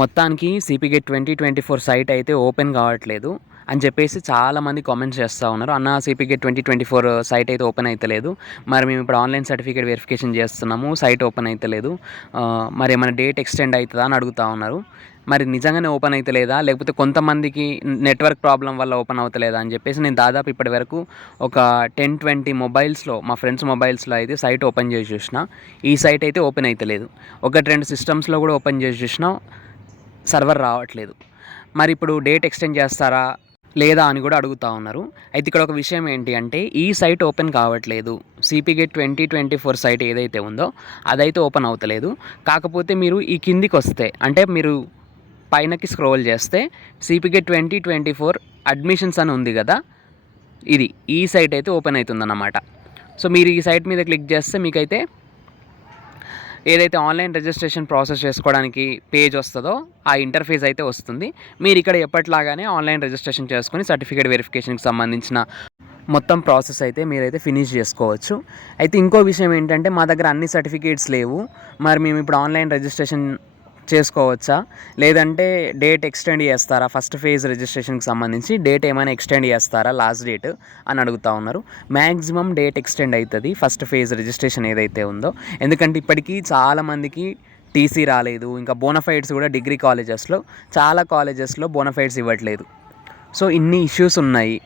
మొత్తానికి CPGET twenty twenty four site అయితే open కావట్లేదు అని చెప్పేసి చాలామంది కామెంట్స్ చేస్తూ ఉన్నారు. అన్న CPGET twenty twenty four site అయితే ఓపెన్ అవుతలేదు మరి మేము ఇప్పుడు ఆన్లైన్ సర్టిఫికేట్ వెరిఫికేషన్ చేస్తున్నాము సైట్ ఓపెన్ అవుతలేదు లేదు. మరి ఏమైనా డేట్ ఎక్స్టెండ్ అవుతుందా అని అడుగుతా ఉన్నారు. మరి నిజంగానే ఓపెన్ అవుతలేదా లేకపోతే కొంతమందికి నెట్వర్క్ ప్రాబ్లం వల్ల ఓపెన్ అవుతలేదా అని చెప్పేసి నేను దాదాపు ఇప్పటి వరకు ఒక టెన్ ట్వంటీ మొబైల్స్లో మా ఫ్రెండ్స్ మొబైల్స్లో అయితే సైట్ ఓపెన్ చేసి చూసిన. ఈ సైట్ అయితే ఓపెన్ అవుతలేదు ఒకటి రెండు సిస్టమ్స్లో కూడా ఓపెన్ చేసి చూసినా. సర్వర్ రావట్లేదు. మరి ఇప్పుడు డేట్ ఎక్స్టెండ్ చేస్తారా? లేదా అని కూడా అడుగుతా ఉన్నారు. అయితే ఇక్కడ ఒక విషయం ఏంటి అంటే ఈ సైట్ ఓపెన్ కావట్లేదు. CPGET twenty twenty four site ఏదైతే ఉందో అదైతే ఓపెన్ అవుతలేదు. కాకపోతే మీరు ఈ కిందికి వస్తే అంటే మీరు పైనకి స్క్రోల్ చేస్తే CPGET twenty twenty four admissions అని ఉంది కదా ఇది ఈ సైట్ అయితే ఓపెన్ అవుతుందన్నమాట. సో మీరు ఈ సైట్ మీద క్లిక్ చేస్తే మీకైతే ఏదైతే ఆన్లైన్ రిజిస్ట్రేషన్ ప్రాసెస్ చేసుకోవడానికి పేజ్ వస్తుందో ఆ ఇంటర్ఫేస్ అయితే వస్తుంది. మీరు ఇక్కడ ఎప్పటిలాగానే ఆన్లైన్ రిజిస్ట్రేషన్ చేసుకుని సర్టిఫికేట్ వెరిఫికేషన్కి సంబంధించిన మొత్తం ప్రాసెస్ అయితే మీరైతే ఫినిష్ చేసుకోవచ్చు. అయితే ఇంకో విషయం ఏంటంటే మా దగ్గర అన్ని సర్టిఫికేట్స్ లేవు. మరి మేము ఇప్పుడు ఆన్లైన్ రిజిస్ట్రేషన్ చేసుకోవచ్చా? లేదంటే డేట్ ఎక్స్టెండ్ చేస్తారా? ఫస్ట్ ఫేజ్ రిజిస్ట్రేషన్కి సంబంధించి డేట్ ఏమైనా ఎక్స్టెండ్ చేస్తారా? లాస్ట్ డేట్ అని అడుగుతా ఉన్నారు. మ్యాక్సిమం డేట్ ఎక్స్టెండ్ అవుతుంది ఫస్ట్ ఫేజ్ రిజిస్ట్రేషన్ ఏదైతే ఉందో. ఎందుకంటే ఇప్పటికీ చాలామందికి టీసీ రాలేదు. ఇంకా బోనఫైడ్స్ కూడా డిగ్రీ కాలేజెస్లో చాలా కాలేజెస్లో బోనఫైడ్స్ ఇవ్వట్లేదు. సో ఇన్ని ఇష్యూస్ ఉన్నాయి.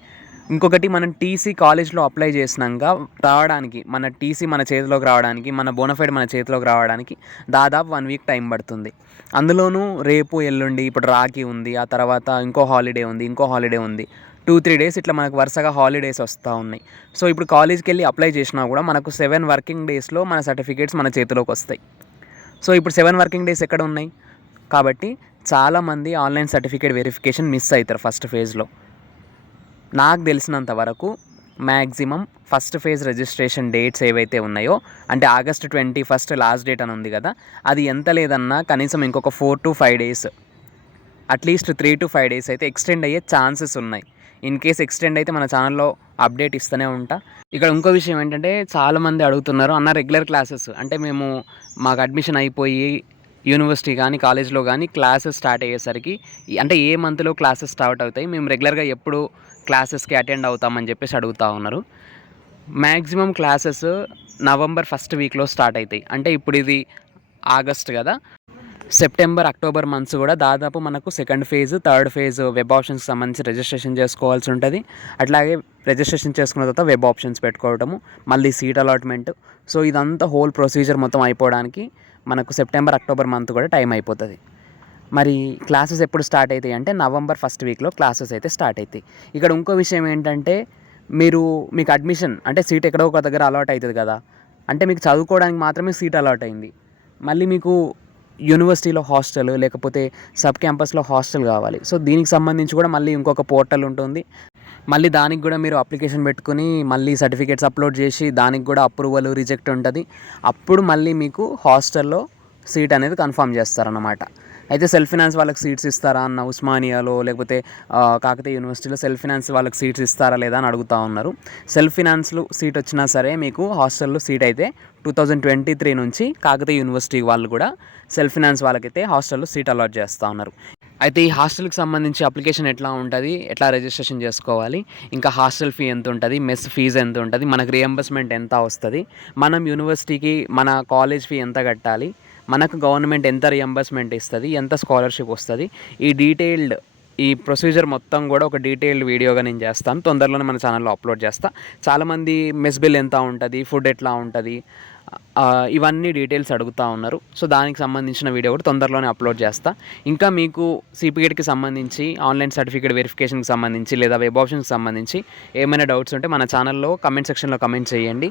ఇంకొకటి మనం టీసీ కాలేజ్లో అప్లై చేసినాక రావడానికి మన టీసీ మన చేతిలోకి రావడానికి మన బోనఫైడ్ మన చేతిలోకి రావడానికి దాదాపు వన్ వీక్ టైం పడుతుంది. అందులోనూ రేపు ఎల్లుండి ఇప్పుడు రాఖీ ఉంది ఆ తర్వాత ఇంకో హాలిడే ఉంది ఇంకో హాలిడే ఉంది. టూ త్రీ డేస్ ఇట్లా మనకు వరుసగా హాలిడేస్ వస్తూ ఉన్నాయి. సో ఇప్పుడు కాలేజ్కి వెళ్ళి అప్లై చేసినా కూడా మనకు సెవెన్ వర్కింగ్ డేస్లో మన సర్టిఫికేట్స్ మన చేతిలోకి వస్తాయి. సో ఇప్పుడు సెవెన్ వర్కింగ్ డేస్ ఎక్కడ ఉన్నాయి? కాబట్టి చాలామంది ఆన్లైన్ సర్టిఫికేట్ వెరిఫికేషన్ మిస్ అవుతారు ఫస్ట్ ఫేజ్లో నాకు తెలిసినంత వరకు maximum first phase registration dates ఏవైతే ఉన్నాయో అంటే August twenty first last date అని ఉంది కదా అది ఎంత లేదన్నా కనీసం ఇంకొక four to five days at least three to five days అయితే ఎక్స్టెండ్ అయ్యే ఛాన్సెస్ ఉన్నాయి. ఇన్ కేస్ ఎక్స్టెండ్ అయితే మన ఛానల్లో అప్డేట్ ఇస్తూనే ఉంటా. ఇక్కడ ఇంకో విషయం ఏంటంటే చాలామంది అడుగుతున్నారు అన్న రెగ్యులర్ క్లాసెస్ అంటే మేము మాకు అడ్మిషన్ అయిపోయి యూనివర్సిటీ కానీ కాలేజ్లో కానీ క్లాసెస్ స్టార్ట్ అయ్యేసరికి అంటే ఏ మంత్లో క్లాసెస్ స్టార్ట్ అవుతాయి మేము రెగ్యులర్గా ఎప్పుడు క్లాసెస్కి అటెండ్ అవుతామని చెప్పేసి అడుగుతా ఉన్నారు. మ్యాక్సిమం క్లాసెస్ నవంబర్ ఫస్ట్ వీక్లో స్టార్ట్ అవుతాయి అంటే ఇప్పుడు ఇది ఆగస్ట్ కదా సెప్టెంబర్ అక్టోబర్ మంత్స్ కూడా దాదాపు మనకు second phase third phase web ఆప్షన్స్కి సంబంధించి రిజిస్ట్రేషన్ చేసుకోవాల్సి ఉంటుంది. అట్లాగే రిజిస్ట్రేషన్ చేసుకున్న తర్వాత వెబ్ ఆప్షన్స్ పెట్టుకోవటము మళ్ళీ సీట్ అలాట్మెంట్. సో ఇదంతా హోల్ ప్రొసీజర్ మొత్తం అయిపోవడానికి మనకు సెప్టెంబర్ అక్టోబర్ మంత్ కూడా టైం అయిపోతుంది. మరి క్లాసెస్ ఎప్పుడు స్టార్ట్ అవుతాయి అంటే నవంబర్ ఫస్ట్ వీక్లో క్లాసెస్ అయితే స్టార్ట్ అవుతాయి ఇక్కడ ఇంకో విషయం ఏంటంటే మీరు మీకు అడ్మిషన్ అంటే సీట్ ఎక్కడో ఒక దగ్గర అలాట్ అవుతుంది కదా అంటే మీకు చదువుకోవడానికి మాత్రమే సీట్ అలాట్ అయింది. మళ్ళీ మీకు యూనివర్సిటీలో హాస్టల్ లేకపోతే సబ్ క్యాంపస్లో హాస్టల్ కావాలి. సో దీనికి సంబంధించి కూడా మళ్ళీ ఇంకొక పోర్టల్ ఉంటుంది. మళ్ళీ దానికి కూడా మీరు అప్లికేషన్ పెట్టుకుని మళ్ళీ సర్టిఫికేట్స్ అప్లోడ్ చేసి దానికి కూడా అప్రూవల్ రిజెక్ట్ ఉంటుంది. అప్పుడు మళ్ళీ మీకు హాస్టల్లో సీట్ అనేది కన్ఫర్మ్ చేస్తారన్నమాట. అయితే సెల్ఫ్ ఫినాన్స్ వాళ్ళకి సీట్స్ ఇస్తారా అన్న ఉస్మానియాలో లేకపోతే కాకతీయ యూనివర్సిటీలో సెల్ఫ్ ఫినాన్స్ వాళ్ళకి సీట్స్ ఇస్తారా లేదా అని అడుగుతా ఉన్నారు. సెల్ఫ్ ఫినాన్స్లో సీట్ వచ్చినా సరే మీకు హాస్టల్లో సీట్ అయితే టూ థౌజండ్ ట్వంటీ త్రీ నుంచి కాకతీయ యూనివర్సిటీ వాళ్ళు కూడా సెల్ఫ్ ఫినాన్స్ వాళ్ళకైతే హాస్టల్లో సీట్ అలాట్ చేస్తూ ఉన్నారు. అయితే ఈ హాస్టల్కి సంబంధించి అప్లికేషన్ ఎట్లా ఉంటుంది? ఎట్లా రిజిస్ట్రేషన్ చేసుకోవాలి? ఇంకా హాస్టల్ ఫీ ఎంత ఉంటుంది? మెస్ ఫీజు ఎంత ఉంటుంది? మనకు రియంబర్స్మెంట్ ఎంత వస్తుంది? మనం యూనివర్సిటీకి మన కాలేజ్ ఫీ ఎంత కట్టాలి? మనకు గవర్నమెంట్ ఎంత రియంబర్స్మెంట్ ఇస్తుంది? ఎంత స్కాలర్షిప్ వస్తుంది? ఈ డీటెయిల్డ్ ఈ ప్రొసీజర్ మొత్తం కూడా ఒక డీటెయిల్డ్ వీడియోగా నేను చేస్తాను. తొందరలోనే మన ఛానల్లో అప్లోడ్ చేస్తాను చాలామంది మెస్ బిల్ ఎంత ఉంటుంది? ఫుడ్ ఎట్లా ఉంటుంది? ఇవన్నీ డీటెయిల్స్ అడుగుతూ ఉన్నారు. సో దానికి సంబంధించిన వీడియో కూడా తొందరలోనే అప్లోడ్ చేస్తా. ఇంకా మీకు సిపిగేట్కి సంబంధించి ఆన్లైన్ సర్టిఫికేట్ వెరిఫికేషన్కి సంబంధించి లేదా వెబ్ ఆప్షన్కి సంబంధించి ఏమైనా డౌట్స్ ఉంటే మన ఛానల్లో కమెంట్ సెక్షన్లో కమెంట్ చేయండి.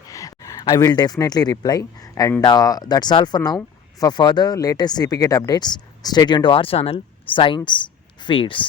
I will definitely reply. And that's all for now for further latest CPGET updates stay Yoon to our channel science feeds